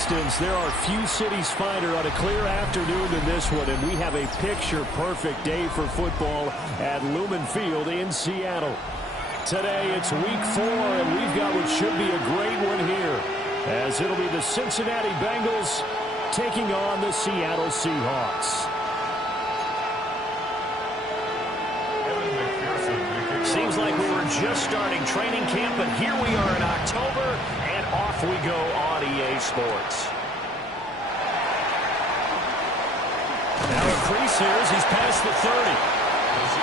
distance, there are few cities finer on a clear afternoon than this one, and we have a picture-perfect day for football at Lumen Field in Seattle. Today, it's week 4, and we've got what should be a great one here, as it'll be the Cincinnati Bengals taking on the Seattle Seahawks. Seems like we were just starting training camp, but here we are in October, and off we go on EA Sports. Now a crease here as he's past the 30.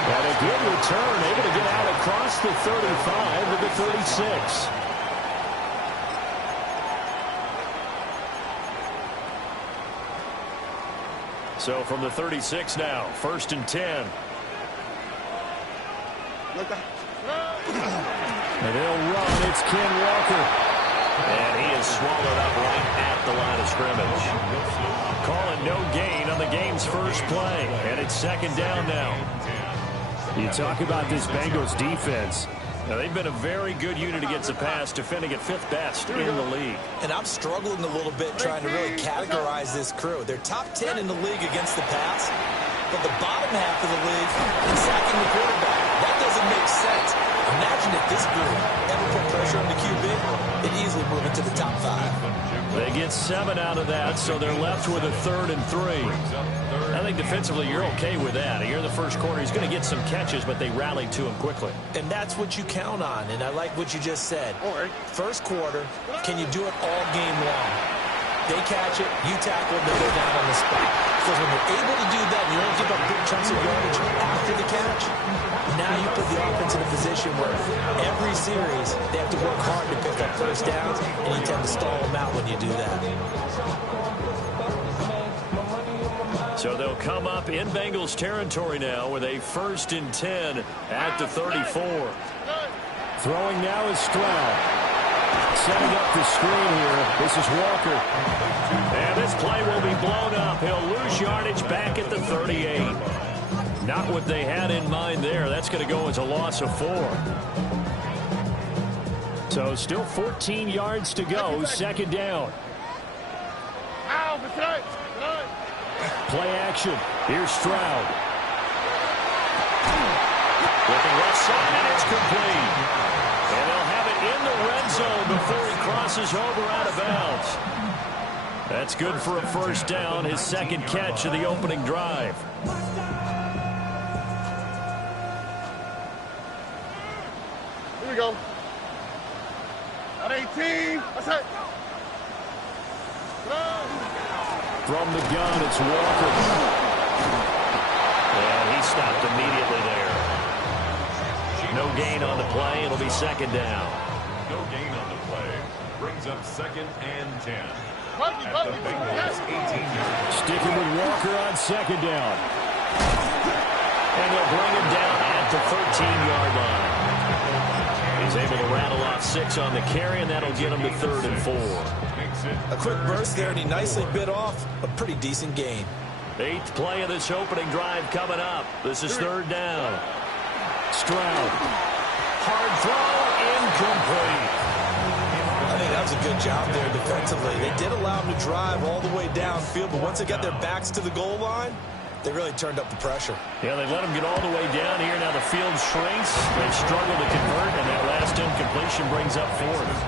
And a good return, able to get out across the 35 to the 36. So from the 36 now, 1st and 10. And they'll run. It's Ken Walker. And he is swallowed up right at the line of scrimmage. Calling no gain on the game's first play. And it's 2nd down now. You talk about this Bengals defense. Now, they've been a very good unit against the pass, defending at 5th best in the league. And I'm struggling a little bit trying to really categorize this crew. They're top 10 in the league against the pass, but the bottom half of the league in sacking the quarterback. That doesn't make sense. Imagine if this group ever put pressure on the QB, it'd easily move into the top 5. They get 7 out of that, so they're left with a 3rd and 3. I think defensively you're okay with that. Here in the first quarter, he's going to get some catches, but they rallied to him quickly. And that's what you count on, and I like what you just said. First quarter, can you do it all game long? They catch it, you tackle, they go down on the spot. Because when you're able to do that, you don't give up big chunks of yardage after the catch. Now you put the offense in a position where every series they have to work hard to pick up first downs, and you tend to stall them out when you do that. So they'll come up in Bengals territory now with a 1st and 10 at the 34. Throwing now is Stroud. Setting up the screen here. This is Walker. And this play will be blown up. He'll lose yardage back at the 38. Not what they had in mind there. That's going to go as a loss of 4. So still 14 yards to go. 2nd down. Play action. Here's Stroud. Looking left side, and it's complete. And they'll have it in the red zone before he crosses over out of bounds. That's good for a 1st down, his 2nd catch of the opening drive. Here we go. At 18. That's it. From the gun, it's Walker. And he stopped immediately there. No gain on the play. It'll be 2nd down. No gain on the play. Brings up 2nd and 10. At the Bengals 18. Sticking with Walker on 2nd down. And they'll bring him down at the 13-yard line. He's able to rattle off 6 on the carry, and that'll get him to 3rd and 4. A quick burst there, and he nicely bit off a pretty decent gain. 8th play of this opening drive coming up. This is 3rd down. Stroud. Hard throw, incomplete. I think that was a good job there defensively. They did allow him to drive all the way downfield, but once they got their backs to the goal line, they really turned up the pressure. Yeah, they let him get all the way down here. Now the field shrinks. They struggle to convert, and that last incompletion brings up 4th.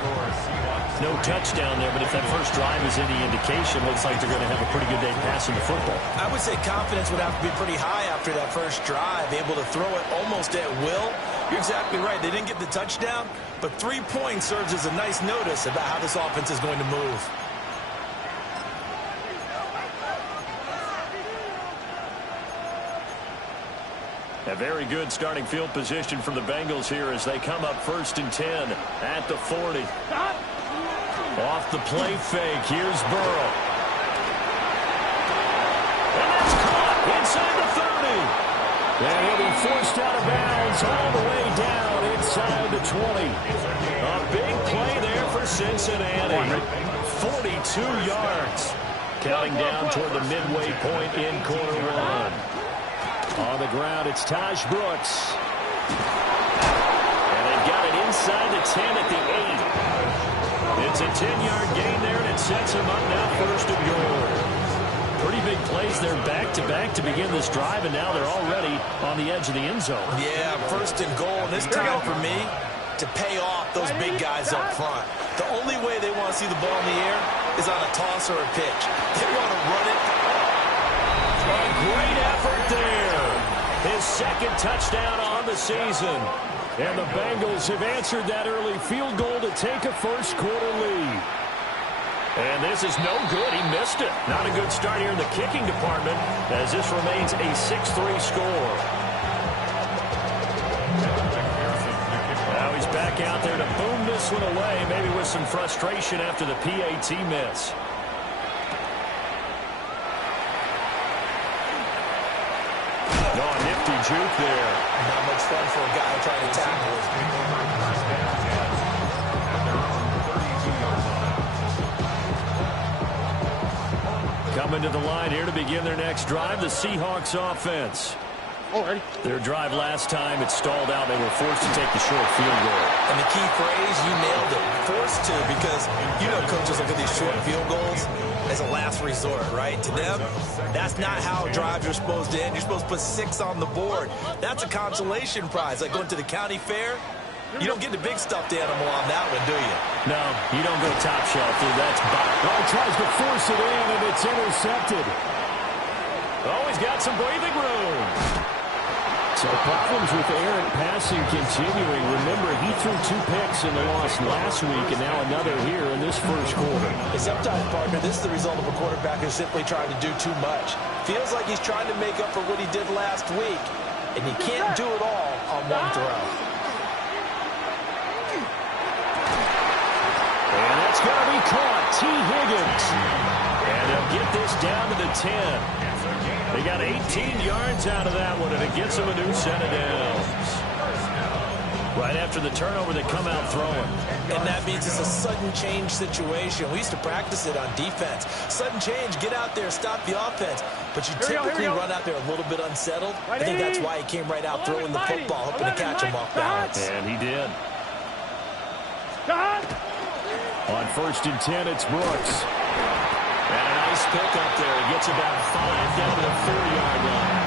No touchdown there, but if that first drive is any indication, looks like they're going to have a pretty good day passing the football. I would say confidence would have to be pretty high after that first drive, able to throw it almost at will. You're exactly right. They didn't get the touchdown, but 3 points serves as a nice notice about how this offense is going to move. A very good starting field position from the Bengals here as they come up 1st and 10 at the 40. Off the play fake, here's Burrow. And that's caught inside the 30. And he'll be forced out of bounds all the way down inside the 20. A big play there for Cincinnati. 42 yards. Counting down toward the midway point in quarter 1. On the ground, it's Taj Brooks. And they've got it inside the 10 at the 8. It's a 10-yard gain there, and it sets him up now first and goal. Pretty big plays there back-to-back to begin this drive, and now they're already on the edge of the end zone. Yeah, first and goal. And this time for me to pay off those big guys up front. The only way they want to see the ball in the air is on a toss or a pitch. They want to run it. A great effort there. His second touchdown on the season. And the Bengals have answered that early field goal to take a first-quarter lead. And this is no good. He missed it. Not a good start here in the kicking department as this remains a 6-3 score. Now he's back out there to boom this one away, maybe with some frustration after the PAT miss. Oh, nifty juke there. Not much fun for a guy trying to tackle it. Coming to the line here to begin their next drive, the Seahawks offense. Already. Their drive last time, it stalled out. They were forced to take the short field goal. And the key phrase, you nailed it, forced to, because you know coaches look at these short field goals as a last resort, right? To them, that's not how drives are supposed to end. You're supposed to put 6 on the board. That's a consolation prize, like going to the county fair. You don't get the big stuffed animal on that one, do you? No, you don't go top shelf, dude. That's bottom. Oh, tries to force it in, and it's intercepted. Oh, he's got some breathing room. So problems with errant passing continuing. Remember, he threw 2 picks in the loss last week, and now another here in this first quarter. And sometimes, partner, this is the result of a quarterback who's simply trying to do too much. Feels like he's trying to make up for what he did last week, and he can't do it all on one throw. And that's going to be caught. T. Higgins. And they'll get this down to the 10. They got 18 yards out of that one, and it gets them a new set of downs. Right after the turnover, they come out throwing. And that means it's a sudden change situation. We used to practice it on defense. Sudden change, get out there, stop the offense. But you typically run out there a little bit unsettled. I think that's why he came right out throwing the football, hoping to catch him off balance. And he did. On 1st and 10, it's Brooks. And a nice pick up there. He gets about 5 down to the 4-yard line.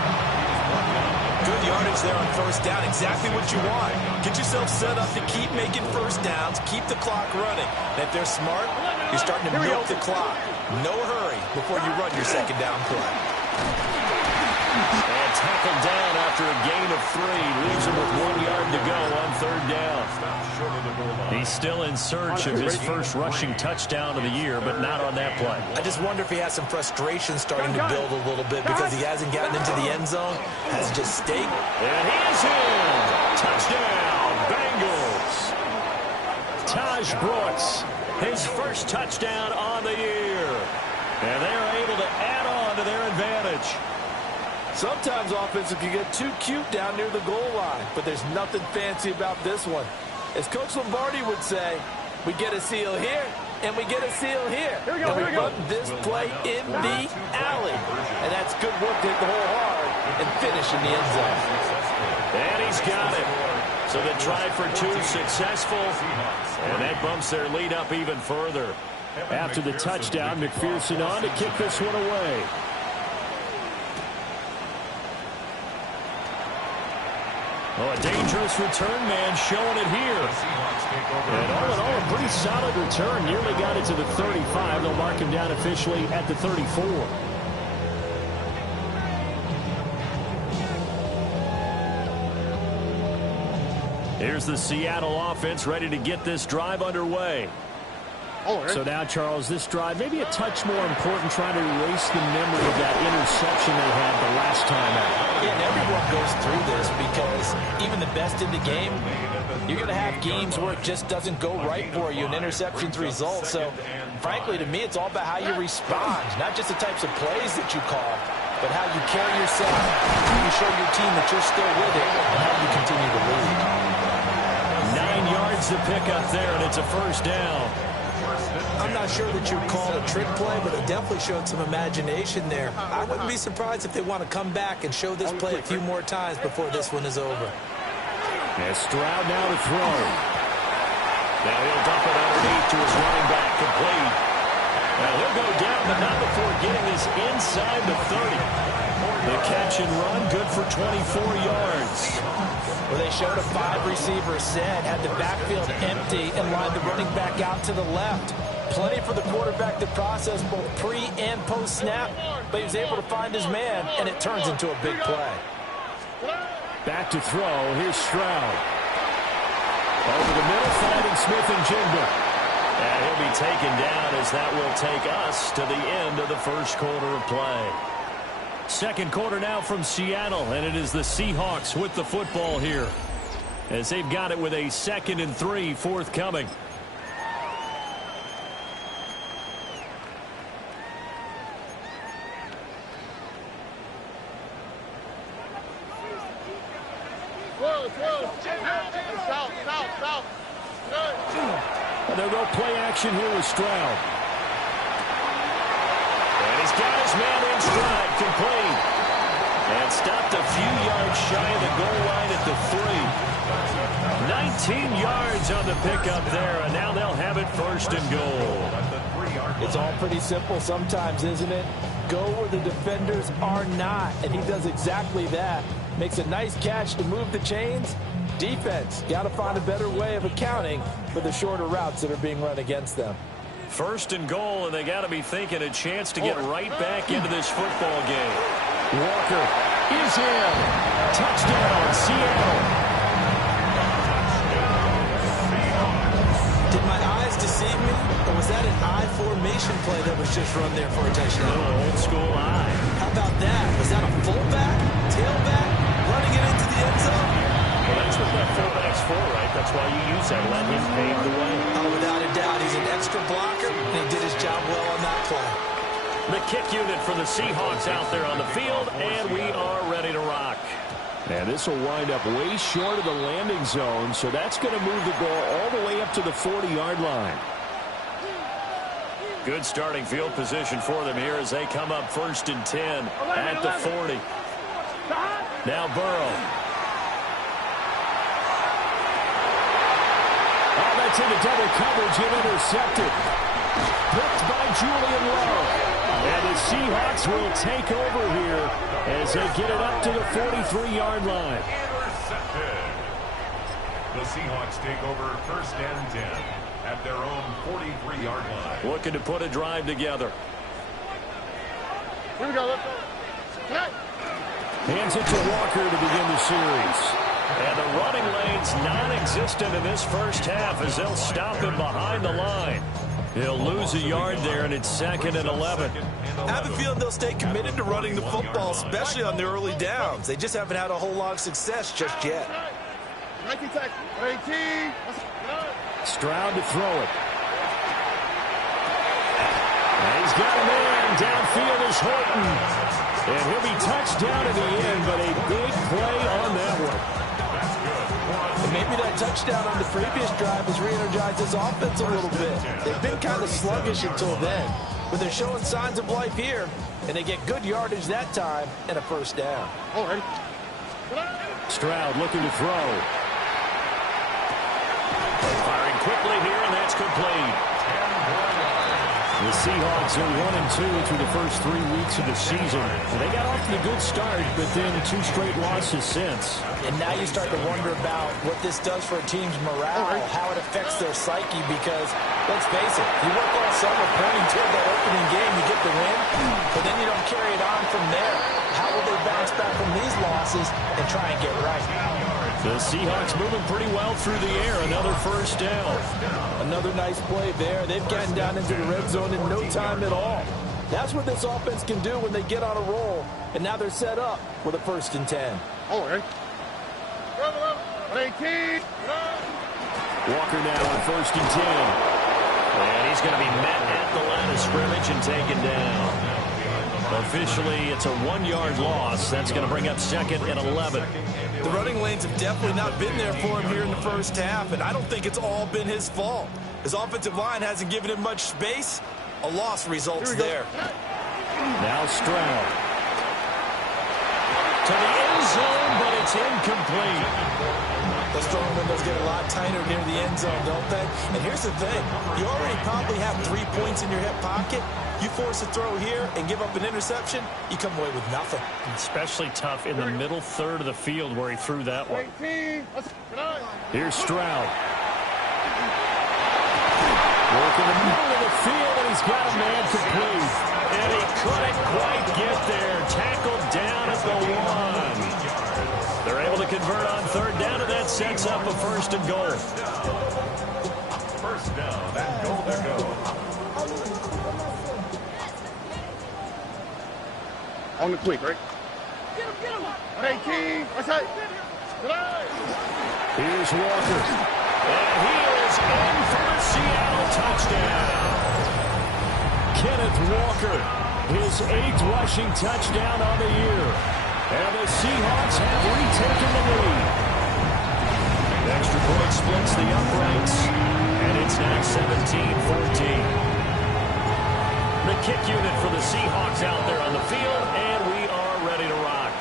Good yardage there on first down. Exactly what you want. Get yourself set up to keep making first downs, keep the clock running. And if they're smart, you're starting to milk the clock. No hurry before you run your second down play. And tackled down after a gain of 3. Leaves him with 1 yard to go on 3rd down. He's still in search of his first rushing touchdown of the year, but not on that play. I just wonder if he has some frustration starting to build a little bit because he hasn't gotten into the end zone. Has just stayed. And he is in. Touchdown, Bengals. Taj Brooks, his first touchdown on the year. And they're able to add on to their advantage. Sometimes offensive can get too cute down near the goal line, but there's nothing fancy about this one. As Coach Lombardi would say, we get a seal here, and we get a seal here. Here we go, and we run this play in the alley. And that's good work to hit the hole hard and finish in the end zone. And he's got it. So the try for 2 successful, and that bumps their lead up even further. After the touchdown, McPherson on to kick this one away. Oh, a dangerous return man showing it here. And all in all, a pretty solid return. Nearly got it to the 35. They'll mark him down officially at the 34. Here's the Seattle offense ready to get this drive underway. So now, Charles, this drive maybe a touch more important, trying to erase the memory of that interception they had the last time out. Yeah, and everyone goes through this because even the best in the game, you're going to have games where it just doesn't go right for you, and interceptions result. So, frankly, to me, it's all about how you respond, not just the types of plays that you call, but how you carry yourself, how you show your team that you're still with it, and how you continue to lead. 9 yards to pick up there, and it's a first down. I'm not sure that you'd call it a trick play, but it definitely showed some imagination there. I wouldn't be surprised if they want to come back and show this play a few more times before this one is over. And Stroud now to throw. Now he'll dump it underneath to his running back, complete. Now he'll go down, but not before getting this inside the 30. The catch and run, good for 24 yards. Well, they showed a 5-receiver set, had the backfield empty, and lined the running back out to the left. Plenty for the quarterback to process both pre- and post-snap, but he was able to find his man, and it turns into a big play. Back to throw. Here's Stroud. Over the middle, finding Smith-Njigba. And he'll be taken down as that will take us to the end of the first quarter of play. Second quarter now from Seattle, and it is the Seahawks with the football here as they've got it with a 2nd and 3 forthcoming. And they'll go play action here with Stroud. And he's got his man in stride, complete. And stopped a few yards shy of the goal line at the 3. 19 yards on the pickup there, and now they'll have it 1st and goal. It's all pretty simple sometimes, isn't it? Go where the defenders are not, and he does exactly that. Makes a nice catch to move the chains. Defense, got to find a better way of accounting for the shorter routes that are being run against them. 1st and goal, and they got to be thinking a chance to get right back into this football game. Walker is in. Touchdown, Seattle. Did my eyes deceive me, or was that an I formation play that was just run there for a touchdown? A little old school eye. How about that? Was that a fullback, tailback, running it into the end zone? Well, that's what that fullback's for, right? That's why you use that. Let him pave the way. Oh, without a doubt, he's an extra blocker, and he did his job well on that play. The kick unit for the Seahawks out there on the field, and we are ready to rock. And this will wind up way short of the landing zone, so that's going to move the ball all the way up to the 40-yard line. Good starting field position for them here as they come up 1st and 10 at the 40. Now Burrow. Oh, that's into double coverage and intercepted. Picked by Julian Love. And the Seahawks will take over here as they get it up to the 43-yard line. Intercepted. The Seahawks take over 1st and 10 at their own 43-yard line. Looking to put a drive together. Here we go. Let's go. Hands it to Walker to begin the series. And the running lane's non-existent in this first half as they'll stop him behind the line. He'll lose a yard there, and it's 2nd and 11. I have a feeling they'll stay committed to running the football, especially on the early downs. They just haven't had a whole lot of success just yet. 19 seconds. 18. Stroud to throw it. And he's got a man. Downfield is Horton. And he'll be touched down at the end, but a big play on that one. And maybe that touchdown on the previous drive has re-energized this offense a little bit. They've been kind of sluggish until then, but they're showing signs of life here, and they get good yardage that time and a 1st down. All right. Stroud looking to throw. Firing quickly here, and that's complete. The Seahawks are 1-2 through the first 3 weeks of the season. They got off to a good start, but then 2 straight losses since. And now you start to wonder about what this does for a team's morale, how it affects their psyche, because, let's face it, you work all summer pointing toward that opening game, you get the win, but then you don't carry it on from there. How will they bounce back from these losses and try and get right? The Seahawks moving pretty well through the air. Another 1st down. Another nice play there. They've gotten down into the red zone in no time at all. That's what this offense can do when they get on a roll, and now they're set up with a 1st and 10. All right. 18. Walker now on 1st and 10. And he's going to be met at the line of scrimmage and taken down. Officially, it's a 1-yard loss. That's going to bring up 2nd and 11. The running lanes have definitely not been there for him here in the first half, and I don't think it's all been his fault. His offensive line hasn't given him much space. A loss results there. Now Stroud. To the end zone, but it's incomplete. Those throwing windows get a lot tighter near the end zone, don't they? And here's the thing. You already probably have 3 points in your hip pocket. You force a throw here and give up an interception, you come away with nothing. Especially tough in the middle third of the field where he threw that one. Here's Stroud. Working the middle of the field, and he's got a man complete. And he couldn't quite get there. Tackled down at the 1. They're able to convert on third down, and that sets up a first and goal. First down and goal to go. On the quick, right? Get him. 18. What's that? Here's Walker. And he is in for the Seattle touchdown. Kenneth Walker, his 8th rushing touchdown on the year. And the Seahawks have retaken the lead. Extra point splits the uprights, and it's now 17-14. The kick unit for the Seahawks out there on the field, and we are ready to rock.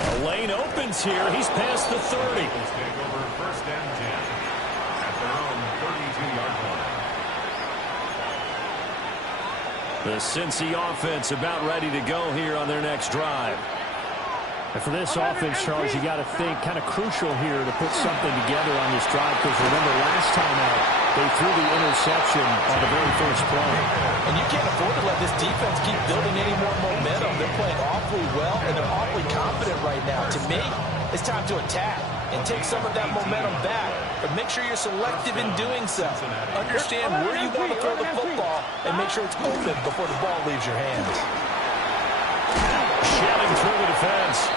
A lane opens here. He's past the 30. Take over first and 10 at their own 32-yard line. The Cincy offense about ready to go here on their next drive. And for this offense, Charles, you got to think kind of crucial here to put something together on this drive, because remember last time out, they threw the interception on the very first play. And you can't afford to let this defense keep building any more momentum. They're playing awfully well, and they're awfully confident right now. To me, it's time to attack and take some of that momentum back. But make sure you're selective in doing so. Understand where you want to throw the football and make sure it's open before the ball leaves your hands. Shelling through the defense.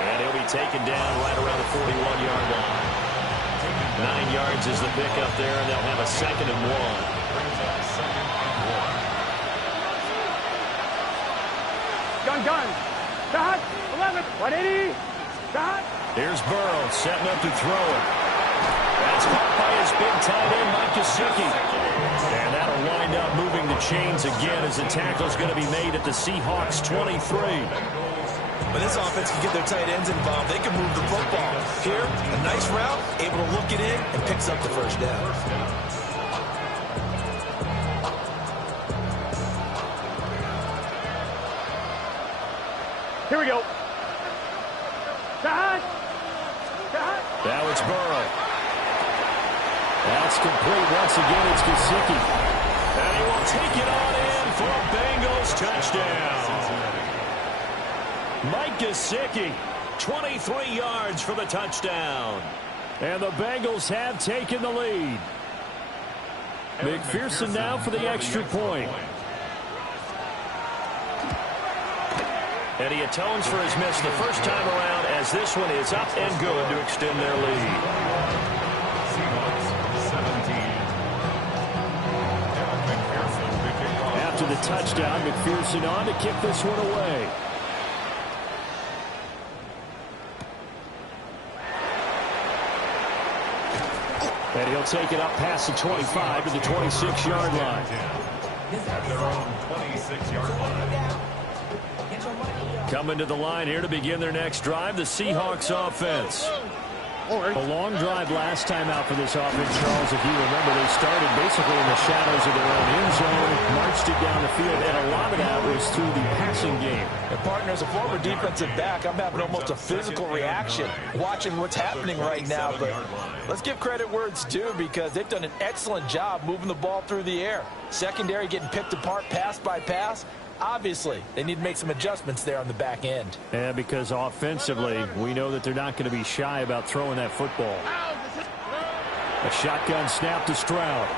And he'll be taken down right around the 41-yard line. 9 yards is the pickup there, and they'll have a 2nd and 1. Gun. Shot. 11. 180. Shot. Here's Burrow setting up to throw it. That's caught by his big tight end, Mike Gesicki. And that'll wind up moving the chains again as the tackle's going to be made at the Seahawks 23. When this offense can get their tight ends involved, they can move the football. Here, a nice route, able to look it in, and picks up the first down. Here we go. Shot. Now it's Burrow. That's complete once again. It's Gesicki. And he will take it on in for a Bengals touchdown. Mike Gesicki, 23 yards for the touchdown. And the Bengals have taken the lead. McPherson now for the extra point. And he atones for his miss the first time around, as this one is up and good to extend their lead. Seahawks 17. After the touchdown, McPherson on to kick this one away. And he'll take it up past the 25 to the 26-yard line. At their own 26-yard line. Coming to the line here to begin their next drive, the Seahawks offense. A long drive last time out for this offense, Charles. If you remember, they started basically in the shadows of their own end zone, marched it down the field, and a lot of that was through the passing game. And partner, as a former defensive back, I'm having almost a physical reaction watching what's happening right now. But let's give credit where it's due, because they've done an excellent job moving the ball through the air. Secondary getting picked apart pass by pass. Obviously, they need to make some adjustments there on the back end. Yeah, because offensively, we know that they're not going to be shy about throwing that football. A shotgun snap to Stroud.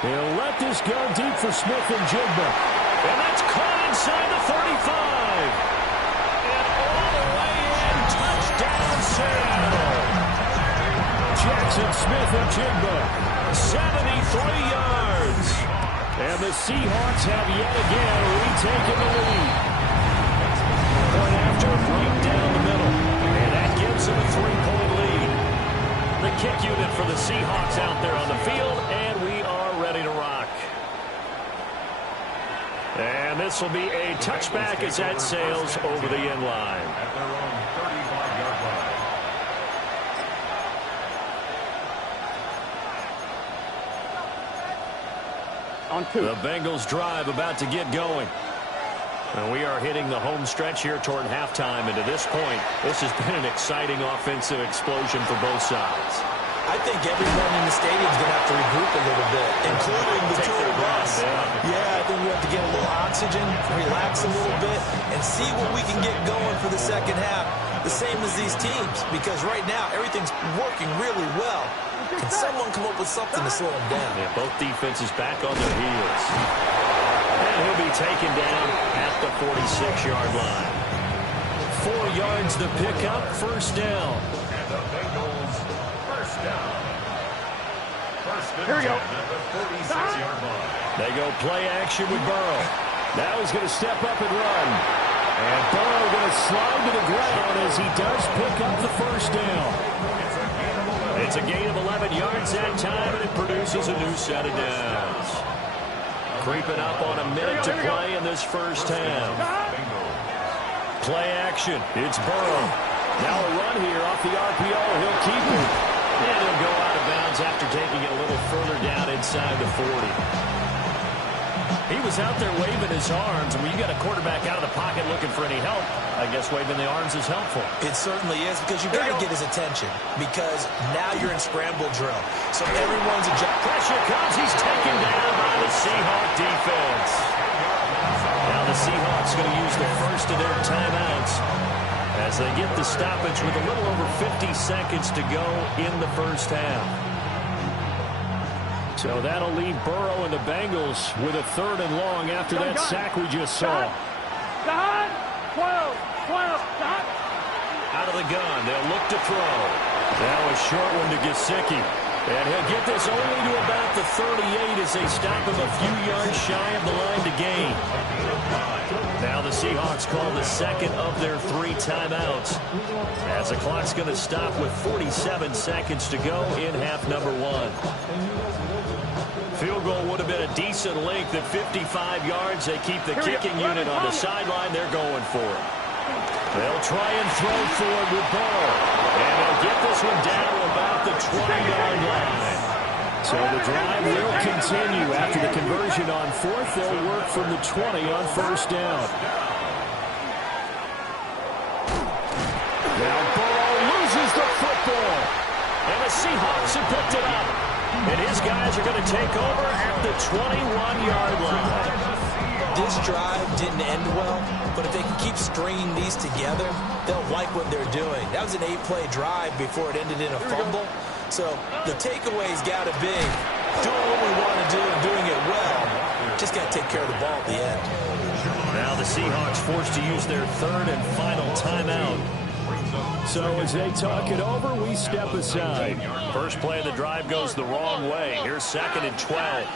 He'll let this go deep for Smith and Jigba. And that's caught inside the 35. And all the way in, touchdown Seattle. Jackson Smith and Jigba. 73 yards. And the Seahawks have yet again retaken the lead. Point after, right down the middle. And that gives them a 3-point lead. The kick unit for the Seahawks out there on the field, and we are ready to rock. And this will be a touchback as that sails over the end line. At their own 35-yard line. On 2. The Bengals drive about to get going. And we are hitting the home stretch here toward halftime. And to this point, this has been an exciting offensive explosion for both sides. I think everyone in the stadium is going to have to regroup a little bit, including the two of us. Yeah, I think we have to get a little oxygen, relax a little bit, and see what we can get going for the second half. The same as these teams, because right now everything's working really well. Can someone come up with something to slow them down? Yeah, both defenses back on their heels. And he'll be taken down at the 46-yard line. 4 yards to pick up, first down. And the Bengals first down. First and Here we 10 go. at the 46-yard line. They go play action with Burrow. Now he's going to step up and run. And Burrow going to slide to the ground as he does pick up the first down. It's a gain of 11 yards that time, and it produces a new set of downs. Creeping up on a minute to play in this first half. Play action. It's Burrow. Now a run here off the RPO. He'll keep it. And he'll go out of bounds after taking it a little further down inside the 40. He was out there waving his arms, and when you got a quarterback out of the pocket looking for any help, I guess waving the arms is helpful. It certainly is, because you've got to get his attention, because now you're in scramble drill. So everyone's adjusting. Pressure comes. He's taken down by the Seahawk defense. Now the Seahawks going to use the first of their timeouts as they get the stoppage with a little over 50 seconds to go in the first half. So that'll leave Burrow and the Bengals with a 3rd and long after that sack we just saw. Out of the gun, they'll look to throw. That was short one to Gesicki. And he'll get this only to about the 38 as they stop him a few yards shy of the line to gain. Now the Seahawks call the second of their 3 timeouts, as the clock's going to stop with 47 seconds to go in half number 1. Field goal would have been a decent length at 55 yards. They keep the kicking unit on the sideline. They're going for it. They'll try and throw forward with Burrow. And they'll get this one down to about the 20-yard line. So the drive will continue. After the conversion on 4th, they'll work from the 20 on first down. Now Burrow loses the football. And the Seahawks have picked it up. And his guys are going to take over at the 21-yard line. This drive didn't end well, but if they can keep stringing these together, they'll like what they're doing. That was an 8-play drive before it ended in a fumble. So the takeaway's got to be doing what we want to do and doing it well. Just got to take care of the ball at the end. Now the Seahawks forced to use their 3rd and final timeout. So as they talk it over, we step aside. First play of the drive goes the wrong way. Here's 2nd and 12.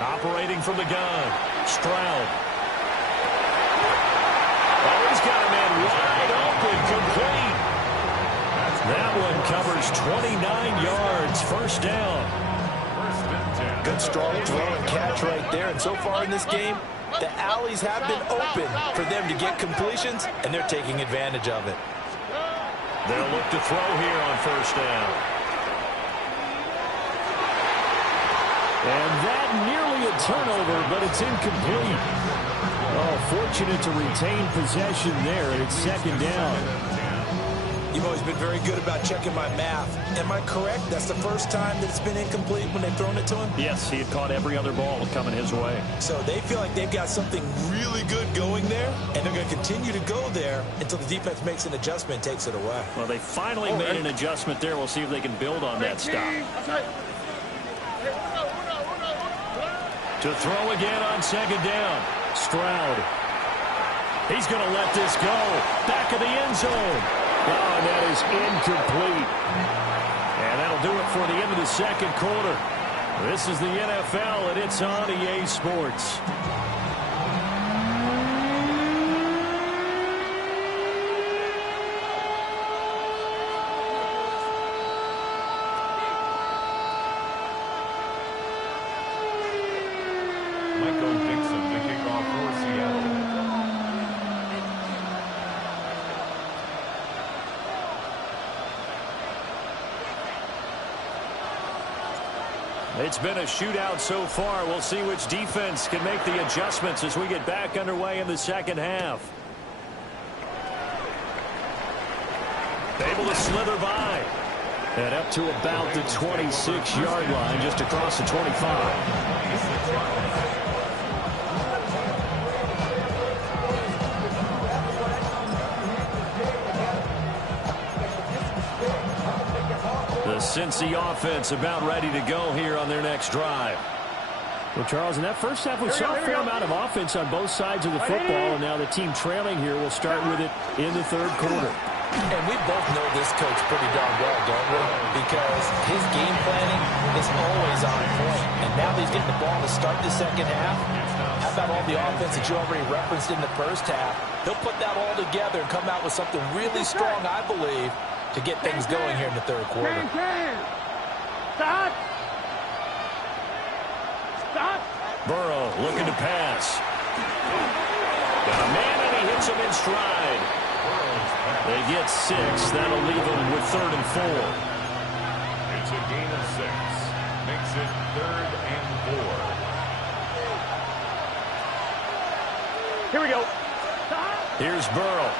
Operating from the gun, Stroud. Oh, he's got a man wide open, complete. That one covers 29 yards, first down. Good strong throw and catch right there. And so far in this game, the alleys have been open for them to get completions, and they're taking advantage of it. They'll look to throw here on first down. And that nearly a turnover, but it's incomplete. Oh, fortunate to retain possession there, and it's 2nd down. You've always been very good about checking my math. Am I correct? That's the first time that it's been incomplete when they've thrown it to him? Yes, he had caught every other ball coming his way. So they feel like they've got something really good going there, and they're going to continue to go there until the defense makes an adjustment and takes it away. Well, they finally made an adjustment there. We'll see if they can build on that stop. To throw again on 2nd down. Stroud. He's going to let this go. Back of the end zone. Oh, and that is incomplete. And that'll do it for the end of the 2nd quarter. This is the NFL, and it's on EA Sports. Michael Dixon to kick off for It's been a shootout so far. We'll see which defense can make the adjustments as we get back underway in the second half. Able to slither by. And up to about the 26-yard line, just across the 25. The Cincy offense about ready to go here on their next drive. Well, Charles, in that first half, we saw a fair amount of offense on both sides of the football, and now the team trailing here will start with it in the third quarter. And we both know this coach pretty darn well, don't we? Because his game planning is always on point. And now that he's getting the ball to start the second half, how about all the offense that you already referenced in the first half? He'll put that all together and come out with something really strong, I believe, to get things going here in the third quarter. Stop! Burrow looking to pass. Got a man, and he hits him in stride. They get 6. That'll leave them with 3rd and 4. It's a gain of 6. Makes it 3rd and 4. Here we go. Here's Burrow.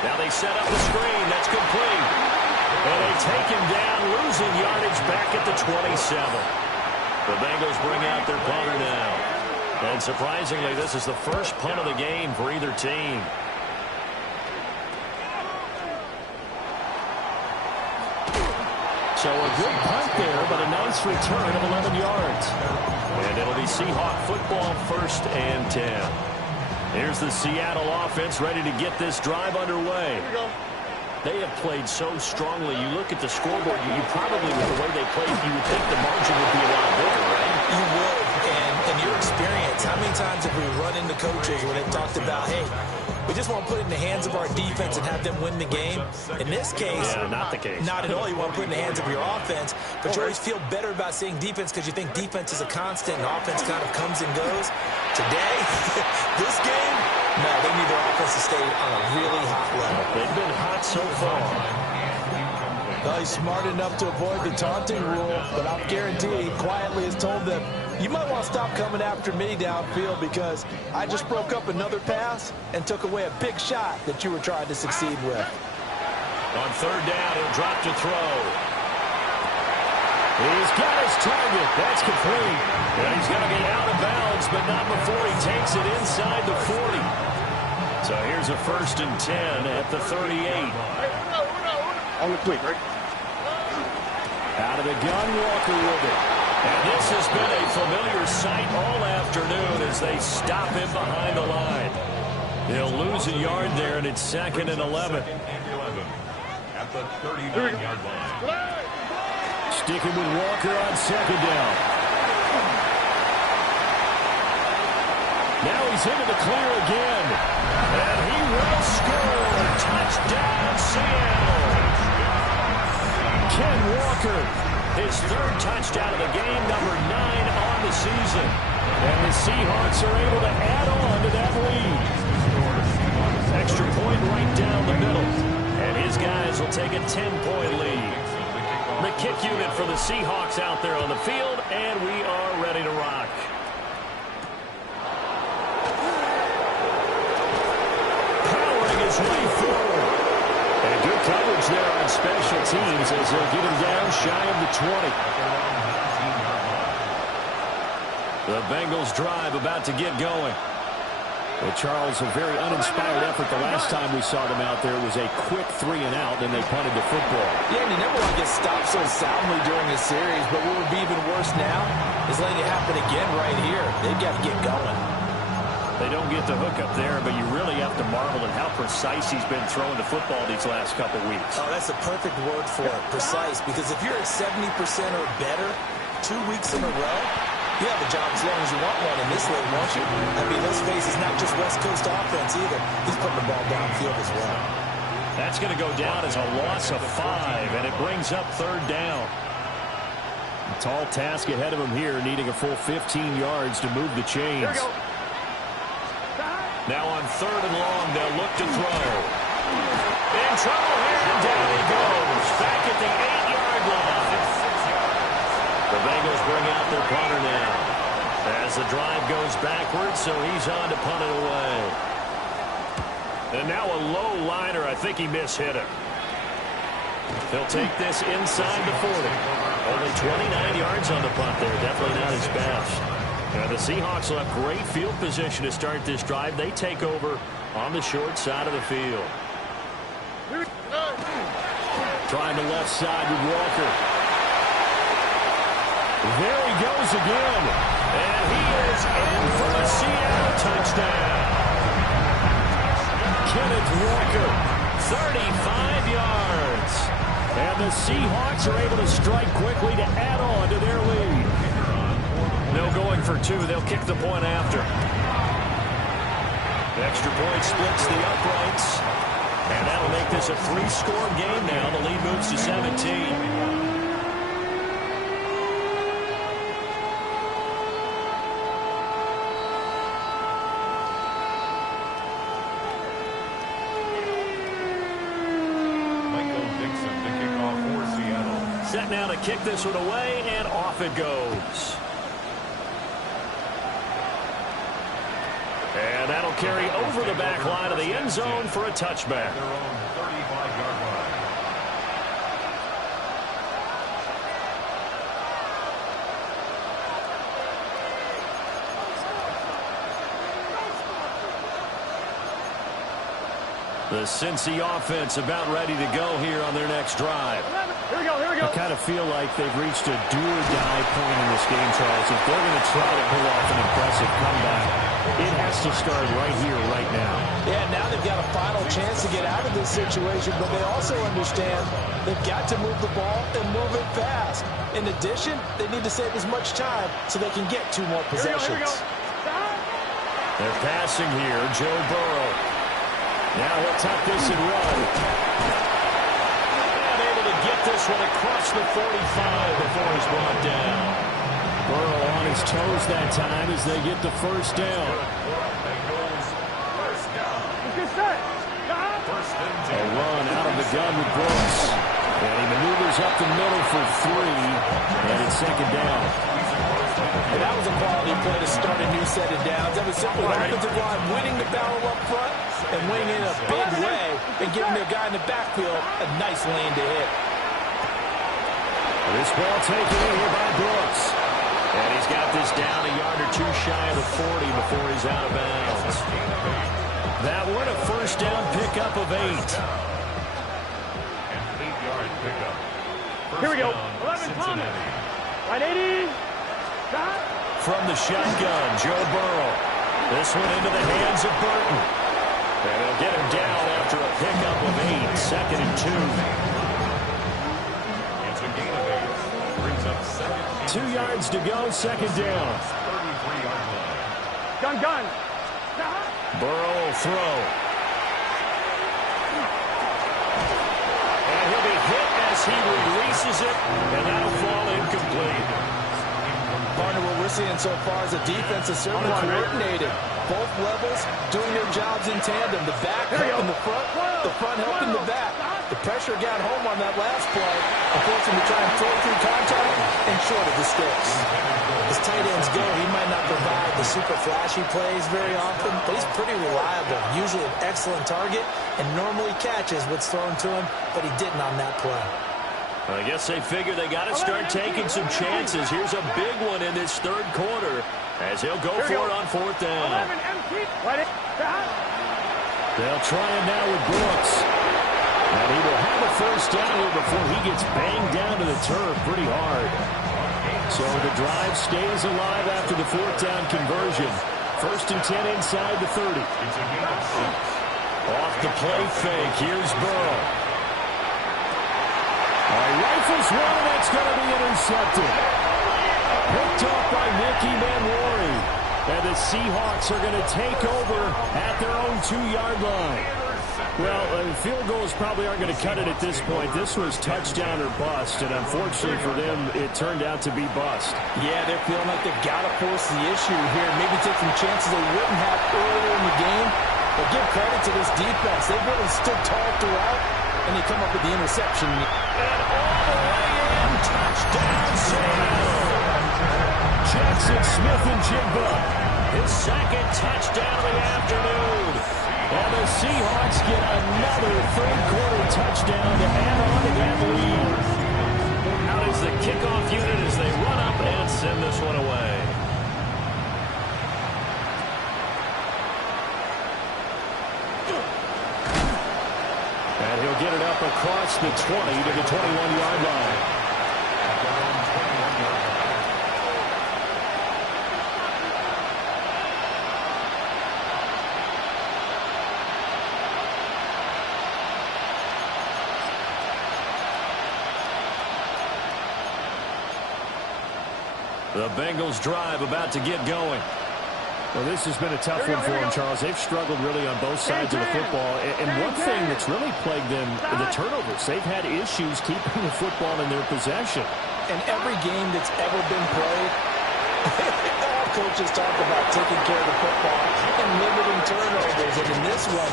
Now they set up the screen. That's complete. And they take him down, losing yardage back at the 27. The Bengals bring out their punter now. And surprisingly, this is the first punt of the game for either team. So a good punt there, but a nice return of 11 yards. And it'll be Seahawk football, 1st and 10. Here's the Seattle offense ready to get this drive underway. They have played so strongly. You look at the scoreboard, you probably, with the way they played, you would think the margin would be a lot bigger, right? You would. And in your experience, how many times have we run into coaches where they've talked about, hey, we just want to put it in the hands of our defense and have them win the game? In this case, not the case. Not at all. You want to put it in the hands of your offense, but you always feel better about saying defense because you think defense is a constant and offense kind of comes and goes. Today, this game, no, they need their offense to stay on a really hot level. They've been hot so far. Well, he's smart enough to avoid the taunting rule, but I'm guaranteed quietly has told them, you might want to stop coming after me downfield because I just broke up another pass and took away a big shot that you were trying to succeed with. On 3rd down, he'll drop to throw. He's got his target. That's complete. And he's going to get out of bounds, but not before he takes it inside the 40. So here's a 1st and 10 at the 38. On the quick, right? Out of the gun, Walker with it. And this has been a familiar sight all afternoon as they stop him behind the line. He'll lose a yard there, and it's 2nd and 11. At the 39-yard line. Sticking with Walker on 2nd down. Now he's into the clear again. And he will score. Touchdown, Seattle. Ken Walker. His 3rd touchdown of the game, number 9 on the season. And the Seahawks are able to add on to that lead. Extra point right down the middle. And his guys will take a 10-point lead. The kick unit for the Seahawks out there on the field, and we are ready to rock. Powering his way forward. And good coverage there on special teams as they'll get him down shy of the 20. The Bengals drive about to get going. Well, Charles, a very uninspired effort. The last time we saw them out there was a quick 3 and out, then they punted the football. Yeah, and you never want to get stopped so soundly during a series, but what would be even worse now is letting it happen again right here. They've got to get going. They don't get the hook up there, but you really have to marvel at how precise he's been throwing the football these last couple weeks. Oh, that's the perfect word for it, precise, because if you're at 70% or better 2 weeks in a row, you have a job as long as you want one in this league, won't you? I mean, let's face it, it's not just West Coast offense either. He's putting the ball downfield as well. That's going to go down as a loss of 5, and it brings up 3rd down. A tall task ahead of him here, needing a full 15 yards to move the chains. Here we go. Now on 3rd and long, they'll look to throw. In trouble here, and down he goes. Back at the 8-yard line. bring out their punter now. As the drive goes backwards, so he's on to punt it away. And now a low liner. I think he mishit it. He'll take this inside the 40. Only 29 yards on the punt there. Definitely not his best. Now the Seahawks will have great field position to start this drive. They take over on the short side of the field. Trying the left side with Walker. There he goes again. And he is in for a Seattle touchdown. Kenneth Walker. 35 yards. And the Seahawks are able to strike quickly to add on to their lead. No going for two. They'll kick the point after. Extra point splits the uprights. And that'll make this a three-score game now. The lead moves to 17. Set now to kick this one away, and off it goes. And that'll carry over the back line of the end zone for a touchback. Their own 35-yard line. The Cincy offense about ready to go here on their next drive. Here we go, here we go. I kind of feel like they've reached a do-or-die point in this game, Charles. If they're going to try to pull off an impressive comeback, it has to start right here, right now. Yeah, now they've got a final chance to get out of this situation, but they also understand they've got to move the ball and move it fast. In addition, they need to save as much time so they can get two more possessions. Here we go. They're passing here, Joe Burrow. Now he'll tuck this and run. And able to get this one across the 45 before he's brought down. Burrow on his toes that time as they get the first down. A run out of the gun with Brooks. And he maneuvers up the middle for 3. And it's second down. And that was a quality play to start a new set of downs. That was simply the offensive line winning the battle up front and winning in a big way and giving their guy in the backfield a nice lane to hit. This ball taken in here by Brooks. And he's got this down a yard or two shy of the 40 before he's out of bounds. That one a first down pickup of 8. An 8-yard pickup. Here we go. 11 Cincinnati. Right 80. From the shotgun, Joe Burrow. This one into the hands of Burton. And he'll get him down after a pickup of 8. Second and 2. It's a gain of 8. Brings up second. 2 yards to go, second down. 33-yard line. Gun. Burrow will throw. And he'll be hit as he releases it, and that'll fall incomplete. Partner, what we're seeing so far is a defense is certainly coordinated. Both levels doing their jobs in tandem. The back helping the front helping the back. The pressure got home on that last play. Unfortunately, trying to throw through contact and short of the sticks. As tight ends go, he might not provide the super flashy plays very often, but he's pretty reliable. Usually an excellent target and normally catches what's thrown to him, but he didn't on that play. I guess they figure they got to start taking some chances. Here's a big one in this third quarter as he'll go for it on fourth down. They'll try it now with Brooks. And he will have a first down here before he gets banged down to the turf pretty hard. So the drive stays alive after the fourth down conversion. First and 10 inside the 30. Off the play fake. Here's Burrow. Rifles one, that's going to be intercepted. Picked off by Nicky Manwari. And the Seahawks are going to take over at their own 2-yard line. Well, field goals probably aren't going to cut it at this point. This was touchdown or bust, and unfortunately for them, it turned out to be bust. Yeah, they're feeling like they've got to force the issue here. Maybe take some chances they wouldn't have earlier in the game. But give credit to this defense. They've really stood tall throughout, and they come up with the interception. And all the way in, touchdown Seattle. Jackson Smith-Njigba. His second touchdown of the afternoon. And the Seahawks get another third-quarter touchdown to add on to that lead. Out is the kickoff unit as they run up and send this one away. And he'll get it up across the 20 to the 21-yard line. The Bengals drive about to get going. Well, this has been a tough one for them, Charles. They've struggled really on both sides of the football. And one thing that's really plagued them, the turnovers. They've had issues keeping the football in their possession. In every game that's ever been played, all coaches talk about taking care of the football and limiting turnovers. And in this one,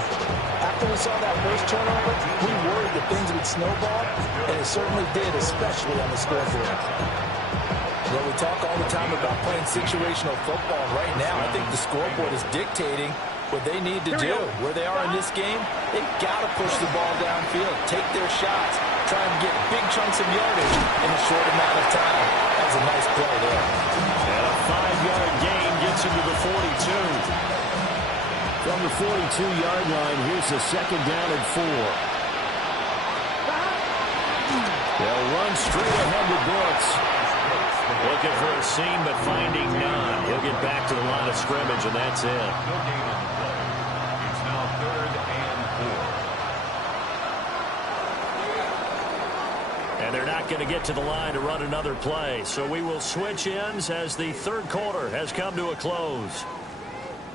after we saw that first turnover, we worried that things would snowball, and it certainly did, especially on the scoreboard. Well, we talk all the time about playing situational football. Right now, I think the scoreboard is dictating what they need to do. Where they are in this game, they've got to push the ball downfield, take their shots, try and get big chunks of yardage in a short amount of time. That's a nice play there. And a 5-yard gain gets him to the 42. From the 42-yard line, here's the second down and 4. They'll run straight ahead with Brooks. Looking for a seam, but finding none. He'll get back to the line of scrimmage, and that's it. No gain on the play. It's now 3rd and 4. And they're not going to get to the line to run another play. So we will switch ends as the third quarter has come to a close.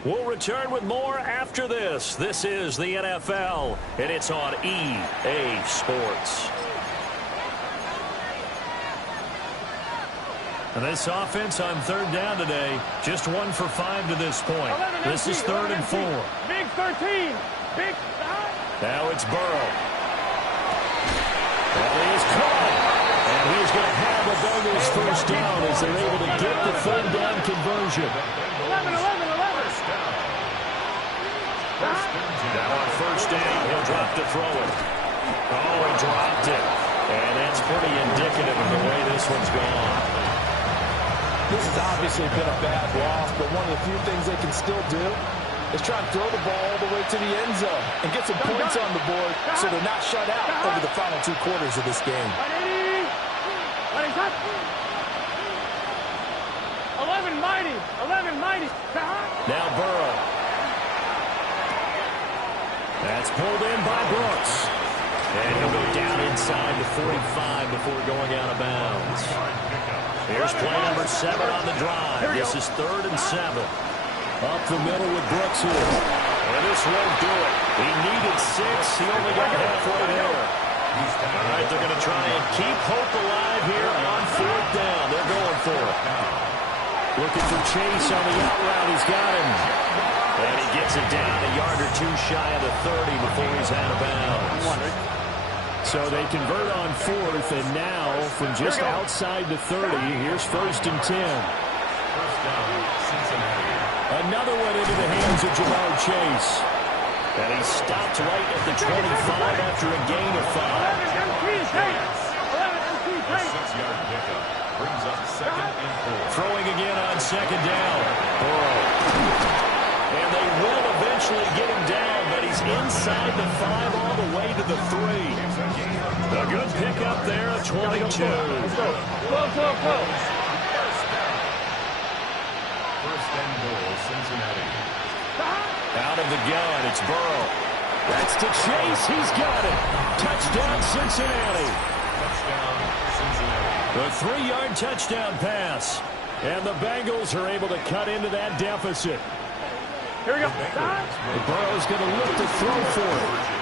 We'll return with more after this. This is the NFL, and it's on EA Sports. And this offense on third down today, just 1 for 5 to this point. This is 3rd and 4. Big 13. Big. Now it's Burrow. That is caught. And he's going to have the Bengals first down as they're able to get the third down conversion. 11. Now on first down, he'll drop to throw it. Oh, he dropped it. And that's pretty indicative of the way this one's gone. This has obviously been a bad loss, but one of the few things they can still do is try and throw the ball all the way to the end zone and get some points on the board so they're not shut out over the final 2 quarters of this game. 11 mighty. Now Burrow. That's pulled in by Brooks. And he'll go down inside the 45 before going out of bounds. Here's play number 7 on the drive. This is 3rd and 7. Up the middle with Brooks here. And this won't do it. He needed 6. He only got halfway there. All right, they're going to try and keep hope alive here on 4th down. They're going for it. Looking for Chase on the out route. He's got him. And he gets it down a yard or 2 shy of the 30 before he's out of bounds. So they convert on 4th, and now from just outside the 30, here's 1st and 10. First down, Cincinnati. Another one into the hands of Jamar Chase. And he stopped right at the 25 after a gain of 5. A 6-yard pickup brings up 2nd and 4. Throwing again on 2nd down. Burrow. And they will eventually get him down, but he's inside the 5 all the way to the 3. A good pickup there, a 22. Go. First and goal, Cincinnati. Out of the gun, it's Burrow. That's to Chase. He's got it. Touchdown, Cincinnati. Touchdown, Cincinnati. The 3-yard touchdown pass. And the Bengals are able to cut into that deficit. Here we go. Burrow's going to look to throw for it.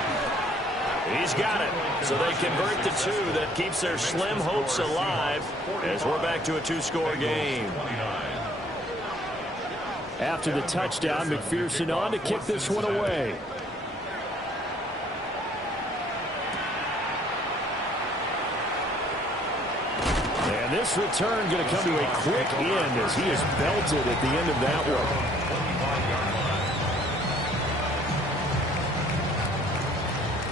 He's got it. So they convert the 2. That keeps their slim hopes alive as we're back to a 2-score game. After the touchdown, McPherson on to kick this one away. And this return going to come to a quick end as he is belted at the end of that one.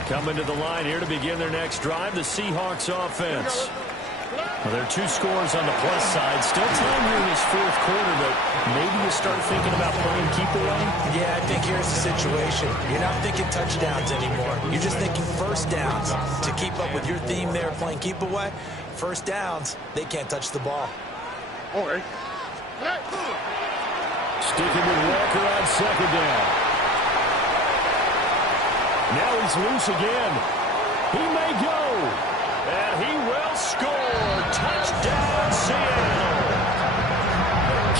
Coming to the line here to begin their next drive, the Seahawks offense. Well, there are two scores on the plus side. Still time here in this fourth quarter, but maybe you start thinking about playing keep away? Yeah, I think here's the situation. You're not thinking touchdowns anymore. You're just thinking first downs. To keep up with your theme there, playing keep away, first downs, they can't touch the ball. Okay. Sticking with Walker on second down. Now he's loose again. He may go. And he will score. Touchdown, Seattle.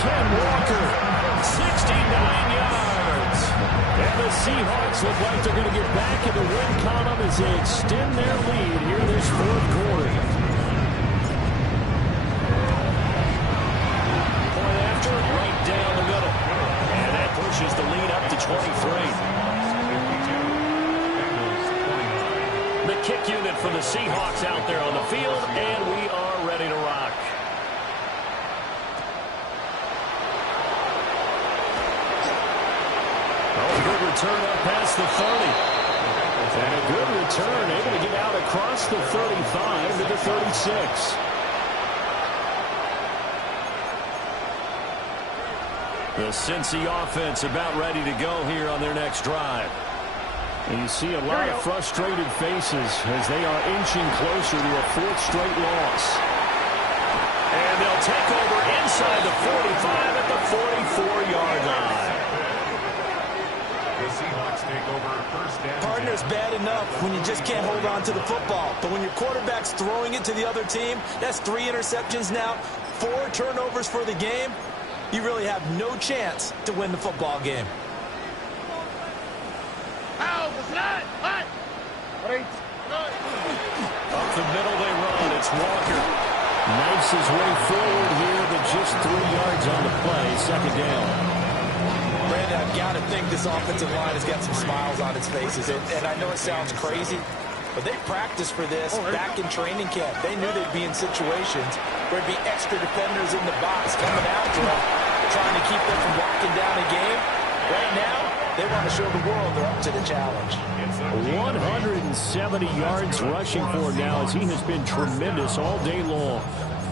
Ken Walker, 69 yards. And the Seahawks look like they're going to get back in the win column as they extend their lead here in this fourth quarter. Point after, right down the middle. And that pushes the lead up to 23. The kick unit from the Seahawks out there on the field, and we are ready to rock. Oh, good return up past the 30. And a good return, able to get out across the 35 to the 36. The Cincy offense about ready to go here on their next drive. And you see a lot of frustrated faces as they are inching closer to a fourth straight loss. And they'll take over inside the 45 at the 44-yard line. The Seahawks take over first down. Partner's bad enough when you just can't hold on to the football. But when your quarterback's throwing it to the other team, that's 3 interceptions now, 4 turnovers for the game. You really have no chance to win the football game. Up the middle they run. It's Walker. Knifes his way forward here, but just 3 yards on the play. Second down. Brandon, I've got to think this offensive line has got some smiles on its faces. And I know it sounds crazy, but they practiced for this back in training camp. They knew they'd be in situations where there'd be extra defenders in the box coming after them, trying to keep them from locking down a game. Right now, they want to show the world they're up to the challenge. 170 yards rushing for him now as he has been tremendous all day long.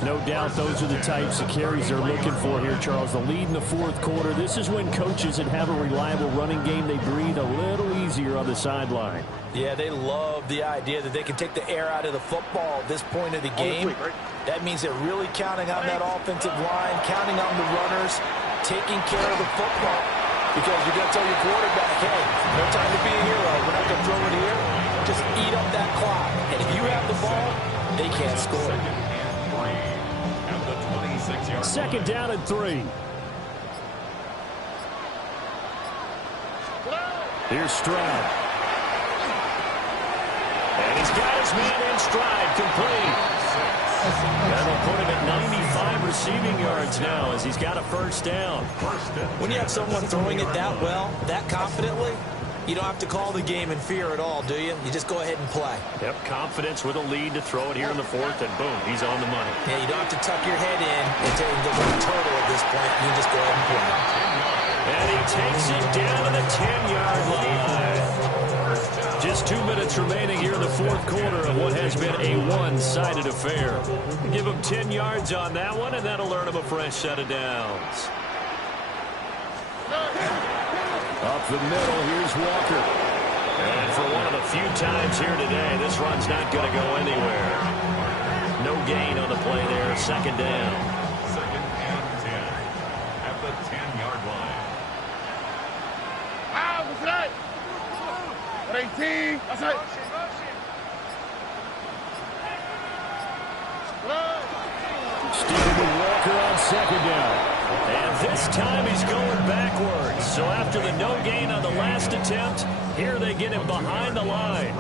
No doubt those are the types of carries they're looking for here, Charles. The lead in the fourth quarter. This is when coaches that have a reliable running game, they breathe a little easier on the sideline. Yeah, they love the idea that they can take the air out of the football at this point of the game. That means they're really counting on that offensive line, counting on the runners, taking care of the football. Because you're going to tell your quarterback, hey, no time to be a hero. We're not going to throw it here. Just eat up that clock. And if you have the ball, they can't score. Second down and 3. Here's Stroud. And he's got his man in stride, complete. That'll put him at 95 receiving yards now as he's got a first down. When you have someone throwing it that well, that confidently, you don't have to call the game in fear at all, do you? You just go ahead and play. Yep, confidence with a lead to throw it here in the fourth, and boom, he's on the money. Yeah, you don't have to tuck your head in and take the turtle at this point. You just go ahead and play. And he takes it down to the 10-yard line. Just 2 minutes remaining here in the fourth quarter of what has been a one-sided affair. Give him 10 yards on that one, and that'll earn him a fresh set of downs. Up the middle, here's Walker. And for one of the few times here today, this run's not going to go anywhere. No gain on the play there, second down. Second and 10 at the 10-yard line. 18. That's it. Sticking with Walker on second down. And this time he's going backwards. So after the no gain on the last attempt, here they get him behind the line.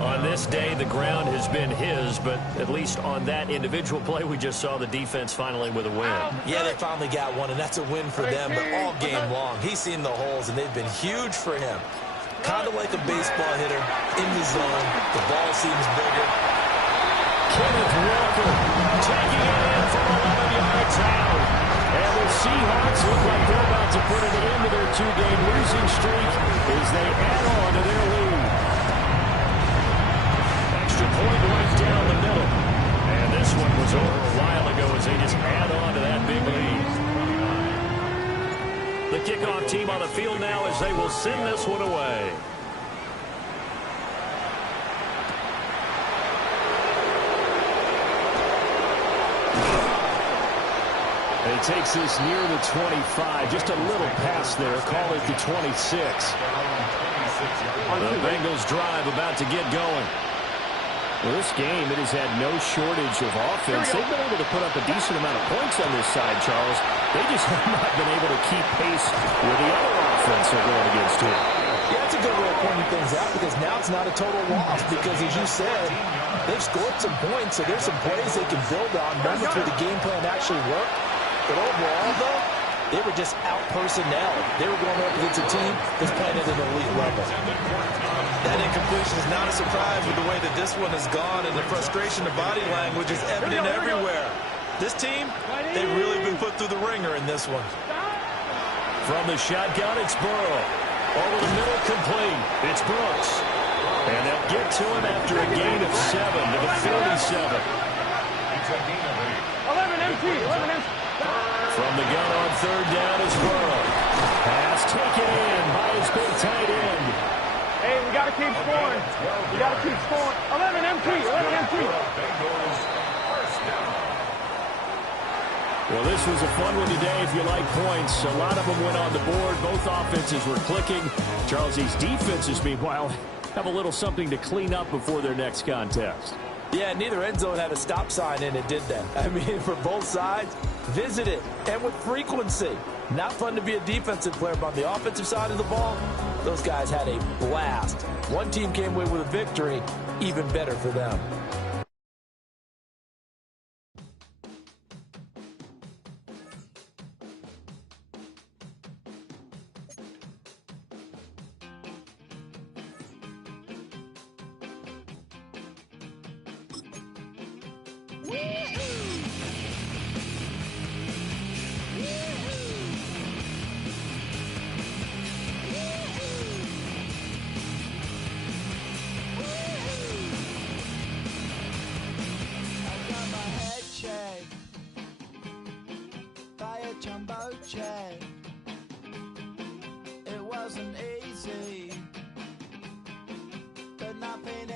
On this day, the ground has been his, but at least on that individual play, we just saw the defense finally with a win. Yeah, they finally got one, and that's a win for them, but all game long, he's seen the holes, and they've been huge for him. Kind of like a baseball hitter in the zone. The ball seems bigger. Kenneth Walker taking it in from 11 yards out. And the Seahawks look like they're about to put an end to their two-game losing streak as they add on to their lead. Extra point right down the middle. And this one was over a while ago as they just add on to that big lead. The kickoff team on the field now as they will send this one away. He takes this near the 25. Just a little pass there. Call it the 26. The Bengals drive about to get going. Well, this game, it has had no shortage of offense. They've been able to put up a decent amount of points on this side, Charles. They just have not been able to keep pace with the other offense they're going against here. Yeah, that's a good way of pointing things out because now it's not a total loss because, as you said, they've scored some points, so there's some plays they can build on, moments where the game plan actually worked. But overall, though, they were just out-personnel. They were going up against a team that's playing at an elite level. That incompletion is not a surprise with the way that this one has gone, and the frustration, the body language is evident everywhere. This team, they've really been put through the ringer in this one. From the shotgun, it's Burrow. Over the middle, complete. It's Brooks. And they'll get to him after a gain of 7 to the 37. 11 empty. 11 empty. From the gun on third down is Burrow. Pass taken in by his big tight end. Hey, we got to keep scoring. We got to keep scoring. 11 empty. 11 empty. Well, this was a fun one today if you like points. A lot of them went on the board. Both offenses were clicking. Charles, these defenses, meanwhile, have a little something to clean up before their next contest. Yeah, neither end zone had a stop sign in it, did they? I mean, for both sides, visit it, and with frequency. Not fun to be a defensive player, but on the offensive side of the ball, those guys had a blast. One team came away with a victory, even better for them. It wasn't easy, but nothing